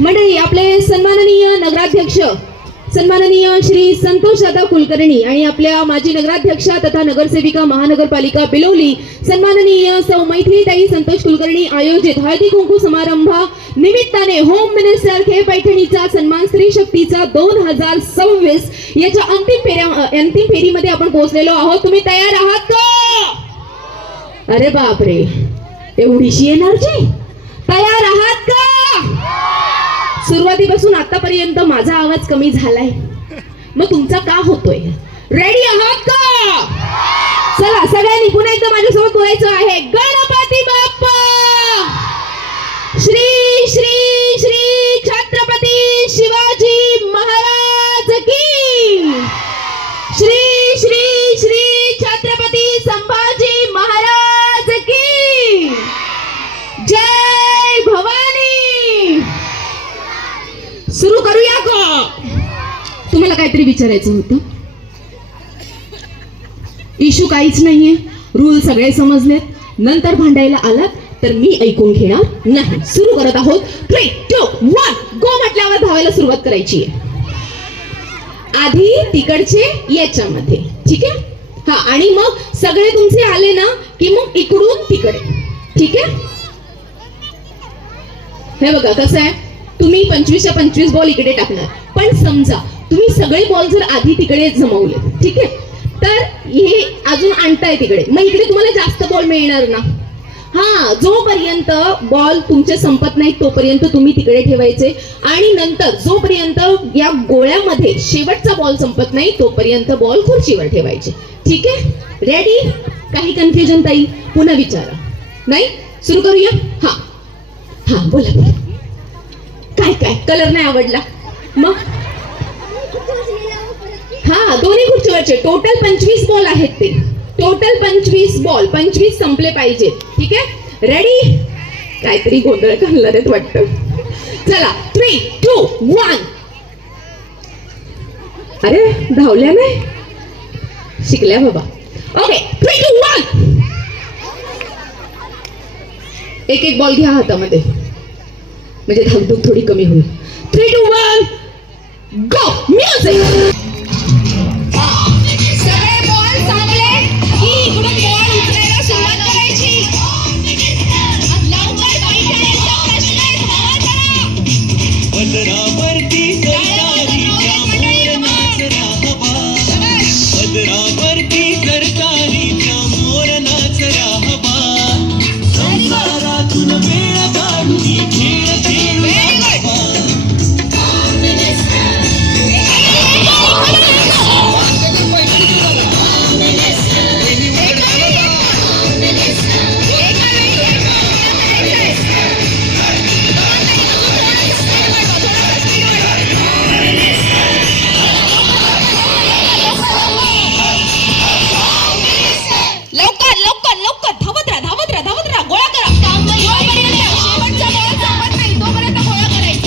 मंडळी, आपले सन्माननीय नगराध्यक्ष सन्माननीय श्री संतोष दादा कुलकर्णी आणि आपल्या माजी नगराध्यक्षा तथा नगरसेविका महानगरपालिका बिलोली सन्माननीय सौ मैथिलीताई संतोष कुलकर्णी आयोजित हळदी कुंकू समारंभा निमित्ताने होम मिनिस्टर खे पैठणीचा सन्मान स्त्री शक्तीचा 2026 याच्या अंतिम फेरीमध्ये आपण पोहोचलेलो आहोत. तुम्ही तयार आहात का? अरे बापरे, एवढीशी एनर्जी! तयार आहात का? सुरुवातीपासून आतापर्यंत माझा आवाज कमी झालाय, मग तुमचा का होतोय? रेडी आहात का? चला सगळ्यांनी पुन्हा एकदा माझ्यासोबत बोलायचं आहे. गणपती बाप्पा श्री श्री श्री छत्रपती शिवाजी महाराज की, श्री श्री श्री छत्रपती संभाजी महाराज की, जय भवानी. सुरू करूया का? तुम्हाला काहीतरी विचारायचं होतं. इशू काहीच नाहीये, रूल सगळे समजलेत. नंतर भांडायला आलात तर मी ऐकून घेणार नाही. सुरू करत आहोत. 3, 2, 1 गो म्हटल्यावर धावायला सुरुवात करायची आहे. आधी तिकडचे याच्यामध्ये, ठीक आहे? हा, आणि मग सगळे तुमचे आले ना की मग इकडून तिकडे, ठीक आहे? हे बघा कसं आहे, तुम्ही 25च्या 25 बॉल इकडे टाकणार, पण समजा तुम्ही सगळे बॉल जर आधी तिकडे जमवले, ठीक आहे, तर हे अजून आणताय तिकडे, मग इकडे तुम्हाला जास्त बॉल मिळणार ना. हा, जोपर्यंत बॉल तुमचे संपत नाही तोपर्यंत तुम्ही तिकडे ठेवायचे, आणि नंतर जोपर्यंत या गोळ्यामध्ये शेवटचा बॉल संपत नाही तोपर्यंत बॉल खुर्चीवर ठेवायचे, ठीक आहे? रेडी? काही कन्फ्युजन ताई? पुन्हा विचारा. नाही? सुरू करूया. हा हा, बोला बोला. काय काय कलर नाही आवडला? मग हा, दोन्ही खुर्चीवरचे टोटल 25 बॉल आहेत. ते टोटल 25 बॉल, 25 संपले पाहिजे, ठीक आहे? रेडी? काहीतरी गोंधळ घालणार आहेत वाटतं. चला 3, 2, 1. अरे धावल्या नाही, शिकल्या बाबा. ओके, 3, 2, 1. एक एक बॉल घ्या हातामध्ये, म्हणजे धाकधूक थोडी कमी होईल. 3, 2, 1 गो. म्युझिक. सगळे बॉल चांगले की इकडून बॉल उचलायला सुरुवात करायची. लवकर पैठणीचा प्रश्न आहे, धावा करा. पदरावरती सरकारीच्या मोर नाचरा हवा, पदरावरती सरकारीच्या मोर नाचरा हवा, संसारातून वेळ काढून खेळ खेळूया हवा.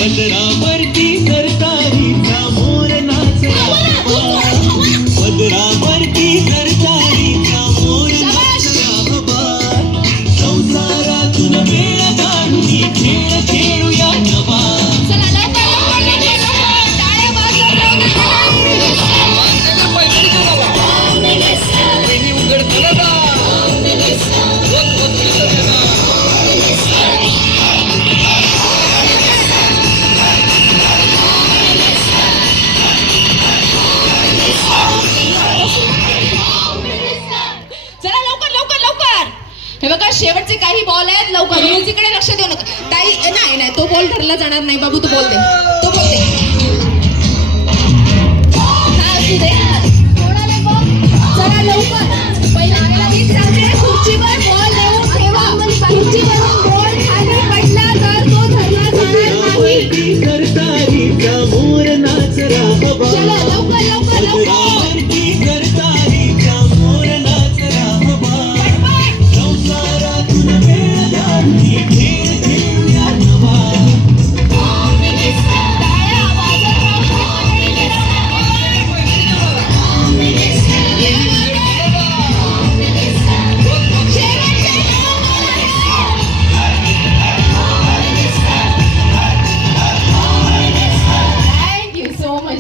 पदरावरती सरकारीचा मोर नाचरा हवा, पदरावरती सरकारीचा मोर नाचरा हवा, संसारातून वेळ काढून खेळ खेळूया नवा. हे बघा, शेवटचे काही बॉल आहेत. लवकर म्युझिककडे लक्ष देऊ नका ताई. नाही नाही, तो बॉल धरला जाणार नाही बाबू. तो बॉल दे, तो बॉल दे. चला लवकर. पहिला मी सांगते, खुर्चीवर बॉल देऊन ठेवा. खुर्चीवरून बॉल खाली पडला तर तो धरला जाणार नाही. सरकारीचा मोर नाचरा हवा, चला लवकर लवकर लवकर.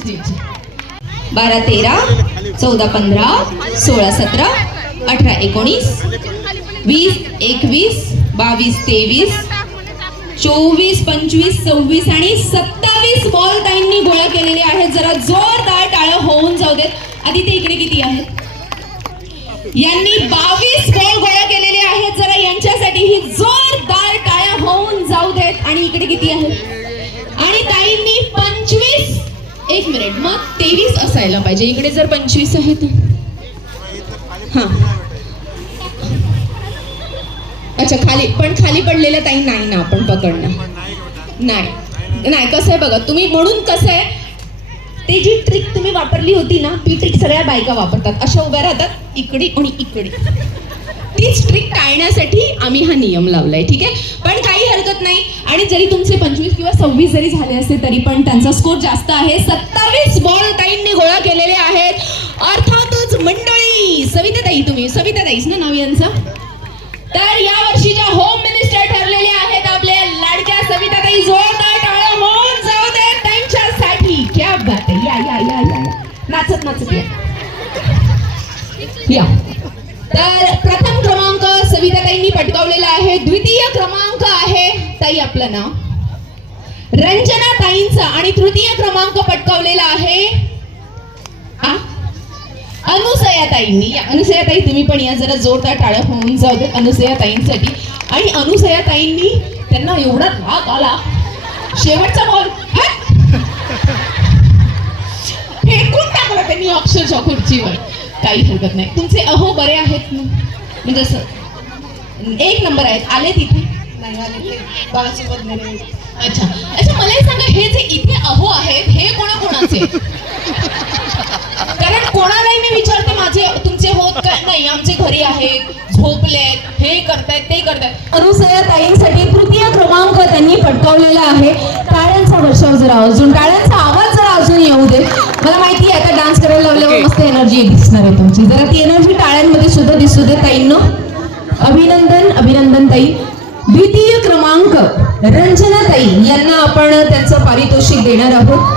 द्यायची. 12 13 14 15 16 17 18 19 20 21 22 23 24 25 26 आणि 27 बॉल ताईंनी गोळा केलेले आहेत. जरा जोरदार टाळ्या होऊन जाऊ देत. आधी ते इकडे किती आहेत? यांनी 22 बॉल गोळा केलेले आहेत. जरा यांच्यासाठी ही जोरदार टाळ्या होऊन जाऊ देत. आणि इकडे किती आहेत? आणि ताईंनी 25 एक मिनिट मग 23 असायला पाहिजे. इकडे जर 25 आहेत हा अच्छा खाली पडलेल्या ताई नाही ना आपण पकडणं नाही कसं आहे बघा तुम्ही म्हणून कसं आहे ते जी ट्रिक तुम्ही वापरली होती ना ती ट्रिक सगळ्या बायका वापरतात. अशा उभ्या राहतात इकडे आणि इकडे. तीच ट्रिक टाळण्यासाठी आम्ही हा नियम लावलाय. ठीक आहे पण काही हरकत नाही. आणि जरी तुमचे 25 किंवा 26 जरी झाले असते तरी पण त्यांचा स्कोर जास्त आहे. 27 बॉल ताईंनी गोळा केलेले आहेत. अर्थातच मंडळी सविता ताईच ना नाव यांचं. तर या वर्षीच्या होम मिनिस्टर ठरलेले आहेत आपले लाडक्या सविता ताई. जोरदार टाळ्या होऊन जाऊ दे त्यांच्यासाठी. क्या बात आहे. या नाचत या. तर प्रथम क्रमांक सविता ताईंनी पटकावलेला आहे. द्वितीय क्रमांक आहे ताई आपलं नाव रंजना ताईंचा. आणि तृतीय क्रमांक पटकावलेला आहे अनुसया ताईंनी. अनुसया ताई तुम्ही पण या. जरा जोरदार टाळ्या होऊन जाऊ देत अनुसया ताईंसाठी. आणि अनुसया ताईंनी त्यांना एवढा राग आला शेवटचा बॉल फेकून टाकला त्यांनी अक्षरशः खुर्चीवर. काही हरकत नाही. तुमचे अहो बरे आहेत ना म्हणजे असं 1 नंबर आहेत. आले तिथे अच्छा मला हे सांगा हे जे इथे अहो आहेत हे कोणाकोणाचे? कारण कोणालाही मी विचारते माझे तुमचे होत काय नाही आमचे घरी आहेत झोपलेत हे करतायत ते करतायत. अनुसया ताईंसाठी तृतीय क्रमांक त्यांनी पटकावलेला आहे. टाळ्यांचा वर्षाव जरा अजून टाळ्यांचा आवाज जरा अजून येऊ दे. मला माहिती आहे आता डान्स करायला लावल्यावर मस्त एनर्जी दिसणार आहे तुमची. जरा ती एनर्जी टाळ्यांमध्ये सुद्धा दिसू दे ताईंनो. अभिनंदन ताई. द्वितीय क्रमांक रंजना ताई यांना आपण त्यांचं पारितोषिक देणार आहोत.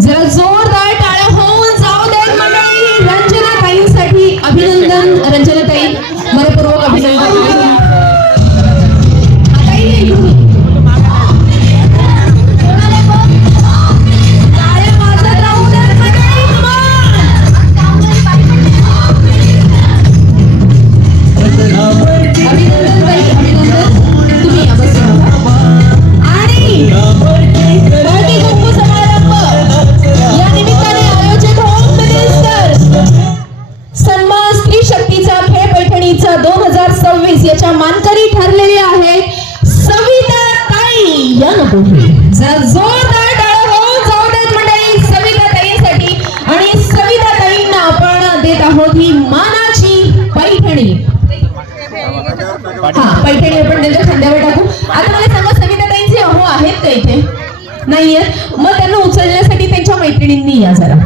जरा जोरदार टाळ्या होऊन जाऊ देत मंडळी रंजना ताईंसाठी. अभिनंदन रंजना ताई. मनपूर्वक अभिनंदन. याच्या मानकरी ठरलेले आहेत सविता ताई या नको. जोरदार टाळ्या होऊन जाऊ देत मंडळी सविता ताईंसाठी. आणि सविता ताईंना आपण देत आहोत ही मानाची पैठणी. पैठणी आपण त्यांच्या खांद्यावर टाकू. आता मला सांगा सविता ताईंचे अहो आहेत का इथे? नाहीये. मग त्यांना उचलण्यासाठी त्यांच्या मैत्रिणींनी या जरा.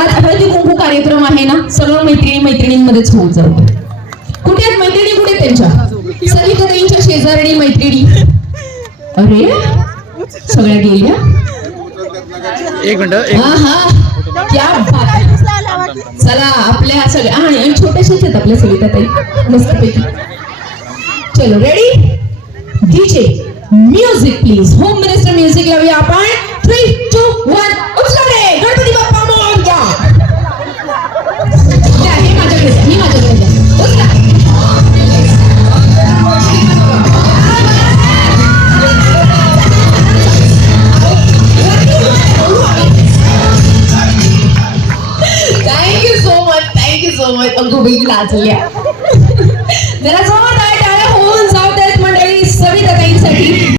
आज हळदी कुंकू कार्यक्रम आहे ना सर्व मैत्रिणींमध्येच होऊन जाऊ. कुठे आहेत मैत्रिणी? कुठे त्यांच्या सविता ताईंच्या शेजारणी मैत्रिणी? अरे सगळ्या गेल्या. एक मिनिट. क्या बात. चला आपल्या सगळ्या आणि छोट्याशाच आहेत आपल्या सविता ताई मस्तपैकी. चलो ready. DJ music please. Home minister music लावूया आपण. 3 2 1 उचला रे गणपती बाप्पा मोरया. हे माझ्याकडे उचला. Thank you so much. अगो बाई लाजल्या. जरा जोरदार टाळ्या होऊन जाऊ देत मंडळी सविता ताईंसाठी.